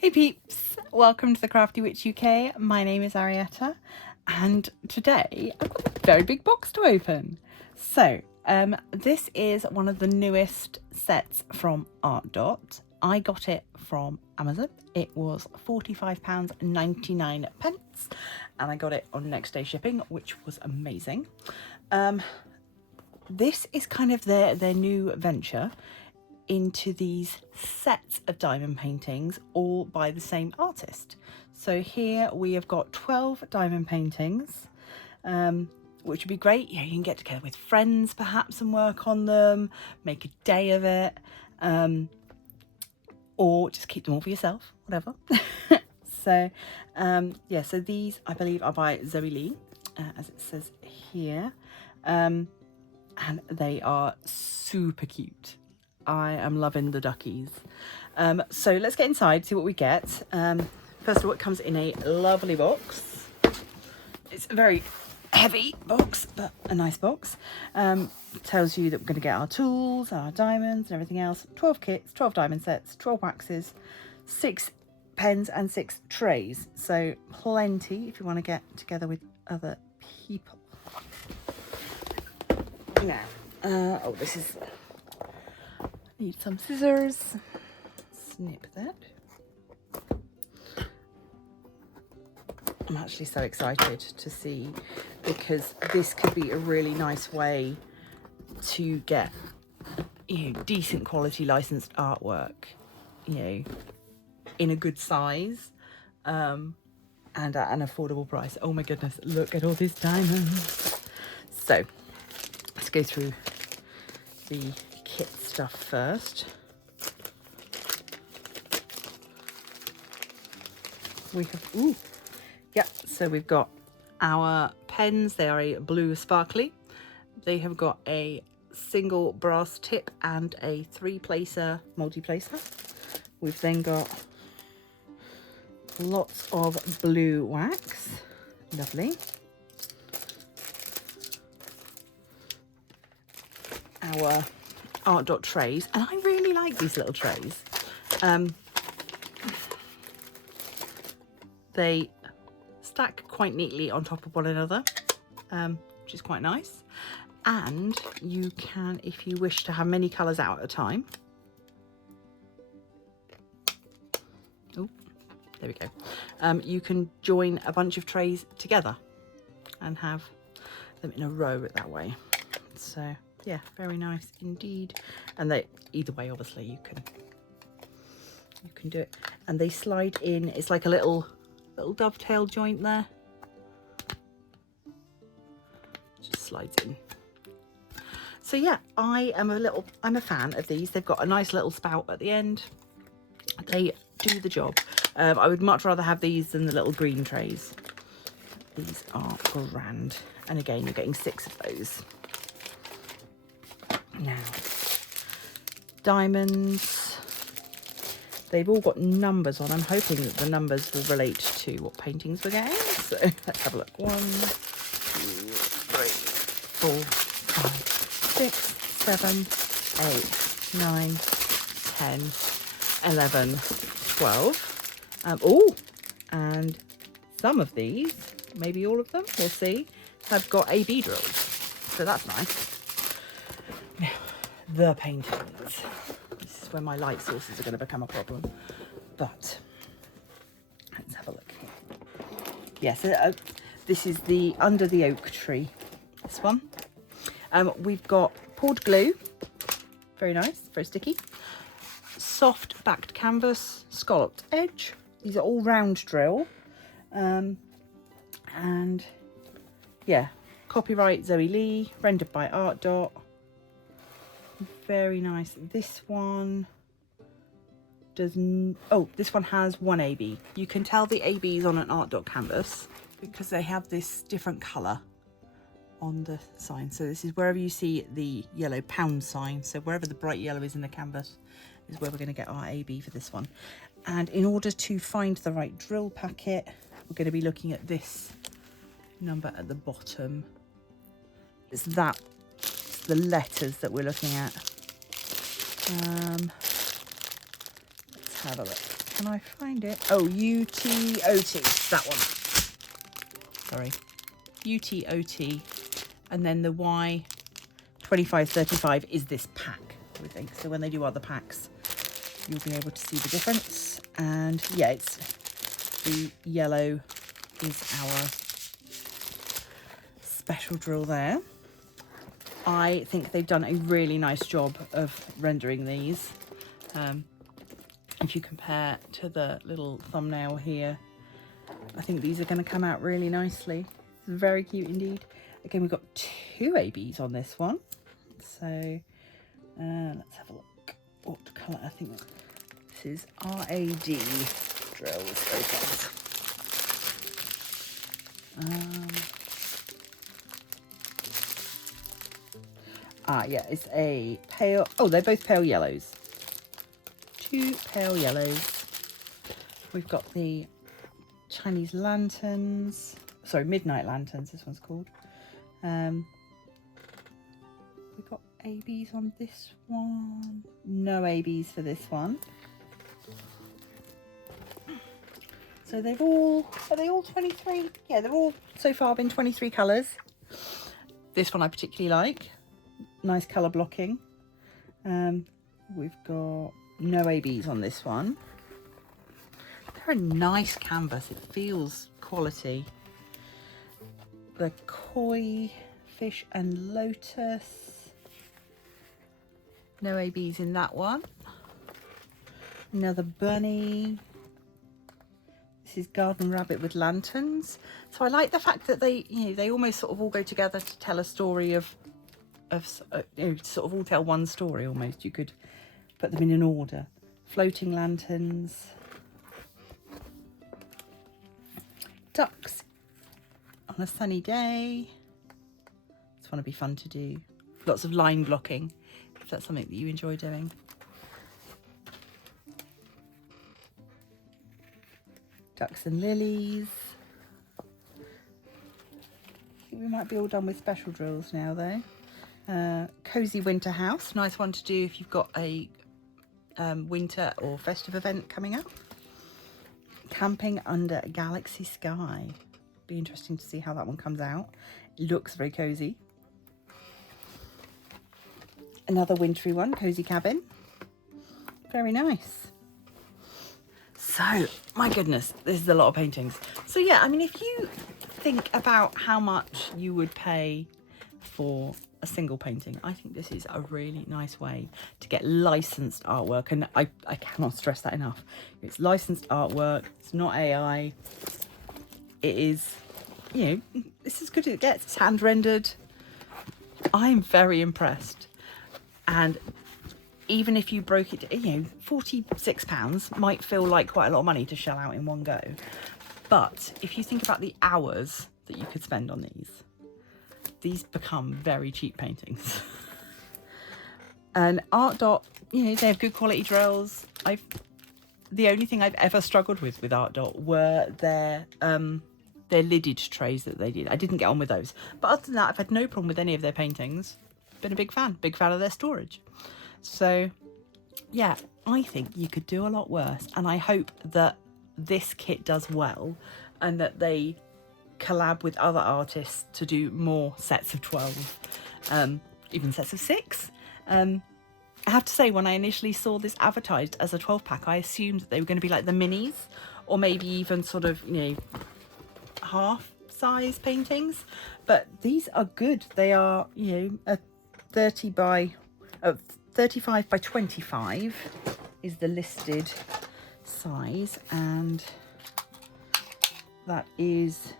Hey peeps, welcome to the Crafty Witch UK. My name is Arietta and today I've got a very big box to open. So this is one of the newest sets from Artdot. I got it from Amazon. It was £45.99 and I got it on next day shipping, which was amazing. This is kind of their new venture into these sets of diamond paintings, all by the same artist. So here we have got 12 diamond paintings, which would be great. You can get together with friends perhaps and work on them, make a day of it, or just keep them all for yourself, whatever. So yeah, so these I believe are by Zoe Lee, as it says here, and they are super cute. I am loving the duckies. So let's get inside, see what we get. First of all, it comes in a lovely box. It's a very heavy box, but a nice box. Tells you that we're going to get our tools, our diamonds and everything else. 12 kits, 12 diamond sets, 12 waxes, 6 pens and 6 trays. So plenty if you want to get together with other people. Now, oh, this is... Need some scissors. Snip that. I'm actually so excited to see, because this could be a really nice way to get, decent quality licensed artwork, in a good size, and at an affordable price. Oh my goodness, look at all these diamonds. So let's go through the kit stuff first. We have, so we've got our pens. They are a blue sparkly. They have got a single brass tip and a 3-placer multi-placer. We've then got lots of blue wax. Lovely. Our Artdot trays, and I really like these little trays. They stack quite neatly on top of one another, which is quite nice. And you can, if you wish to have many colours out at a time, oh, there we go, you can join a bunch of trays together and have them in a row that way. So yeah, very nice indeed. And they, either way, obviously you can do it. And they slide in. It's like a little dovetail joint there. Just slides in. So yeah, I'm a fan of these. They've got a nice little spout at the end. They do the job. I would much rather have these than the little green trays. These are grand. And again, you're getting 6 of those. Now, diamonds, they've all got numbers on. I'm hoping that the numbers will relate to what paintings we're getting. So let's have a look. 1, 2, 3, 4, 5, 6, 7, 8, 9, 10, 11, 12. Oh, and some of these, maybe all of them, we'll see, have got AB drills. So that's nice. The paintings. This is where my light sources are going to become a problem. But let's have a look here. Yes, this is the Under the Oak Tree. This one. We've got poured glue. Very nice, very sticky. Soft backed canvas, scalloped edge. These are all round drill. And yeah, copyright Zoe Lee, rendered by Artdot. Very nice. This one doesn't, oh, this one has 1 AB. You can tell the ABs on an Artdot canvas because they have this different colour on the sign. So this is wherever you see the yellow pound sign. So wherever the bright yellow is in the canvas is where we're going to get our AB for this one. And in order to find the right drill packet, we're going to be looking at this number at the bottom. It's the letters that we're looking at. Let's have a look. Can I find it? Oh, UTOT, that one. Sorry, UTOT, and then the Y2535 is this pack, we think. So when they do other packs, you'll be able to see the difference. And yeah, it's the yellow is our special drill there. I think they've done a really nice job of rendering these. If you compare to the little thumbnail here, I think these are going to come out really nicely. It's very cute indeed. Again, we've got 2 ABs on this one. So let's have a look. What colour? I think this is RAD drills. Yeah, it's a pale. Oh, they're both pale yellows. 2 pale yellows. We've got the Chinese lanterns. Sorry, midnight lanterns. This one's called. We've got ABs on this one. No ABs for this one. So they've all, are they all 23? Yeah, they're all so far been 23 colours. This one I particularly like. Nice colour blocking. We've got no ABs on this one. They're a nice canvas. It feels quality. The koi, fish and lotus. No ABs in that one. Another bunny. This is garden rabbit with lanterns. So I like the fact that they, you know, they almost sort of all go together to tell a story of you know, sort of all tell one story almost. You could put them in an order. Floating lanterns. Ducks on a sunny day. This one would be fun to do. Lots of line blocking, if that's something that you enjoy doing. Ducks and lilies. I think we might be all done with special drills now though. Cozy winter house, nice one to do if you've got a winter or festive event coming up. Camping under a galaxy sky. Be interesting to see how that one comes out. It looks very cozy. Another wintry one, cozy cabin. Very nice. So, my goodness, this is a lot of paintings. So yeah, I mean, if you think about how much you would pay for a single painting, I think this is a really nice way to get licensed artwork. And I cannot stress that enough. It's licensed artwork. It's not AI. It is, you know, it's as good as it gets. It's hand rendered. I'm very impressed. And even if you broke it, you know, £46 might feel like quite a lot of money to shell out in one go. But if you think about the hours that you could spend on these become very cheap paintings. And Artdot, you know, they have good quality drills. The only thing I've ever struggled with Artdot were their lidded trays that they did. I didn't get on with those. But other than that, I've had no problem with any of their paintings. Been a big fan of their storage. So yeah, I think you could do a lot worse. And I hope that this kit does well and that they collab with other artists to do more sets of 12, even sets of 6. I have to say, when I initially saw this advertised as a 12 pack, I assumed that they were going to be like the minis, or maybe even sort of, you know, half size paintings. But these are good. They are, you know, a 35 by 25 is the listed size, and that is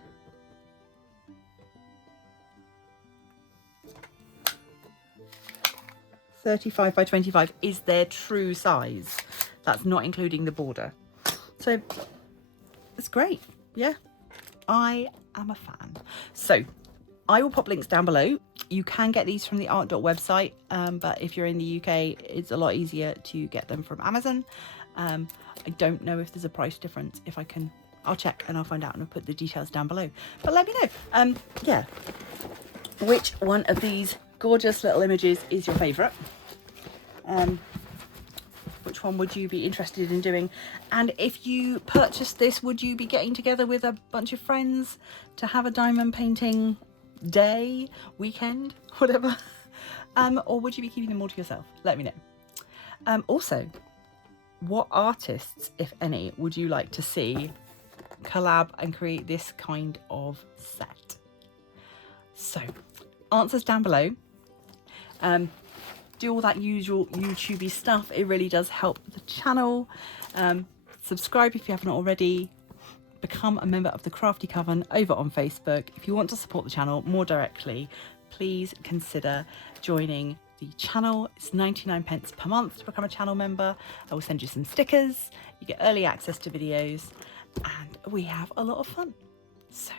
35 by 25 is their true size. That's not including the border. So it's great. Yeah, I am a fan. So I will pop links down below. You can get these from the Artdot website, but if you're in the UK, it's a lot easier to get them from Amazon. I don't know if there's a price difference. If I can, I'll check and I'll find out, and I'll put the details down below. But let me know, yeah, which one of these gorgeous little images is your favourite. which one would you be interested in doing? And if you purchased this, would you be getting together with a bunch of friends to have a diamond painting day, weekend, whatever? Or would you be keeping them all to yourself? Let me know. Also, what artists, if any, would you like to see collab and create this kind of set? So, answers down below. Do all that usual YouTubey stuff. It really does help the channel. Subscribe if you haven't already. Become a member of the Crafty Coven over on Facebook. If you want to support the channel more directly, please consider joining the channel. It's 99p per month to become a channel member. I will send you some stickers. You get early access to videos, and we have a lot of fun. So,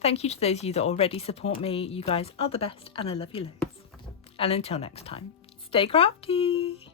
thank you to those of you that already support me. You guys are the best, and I love you loads. And until next time, stay crafty!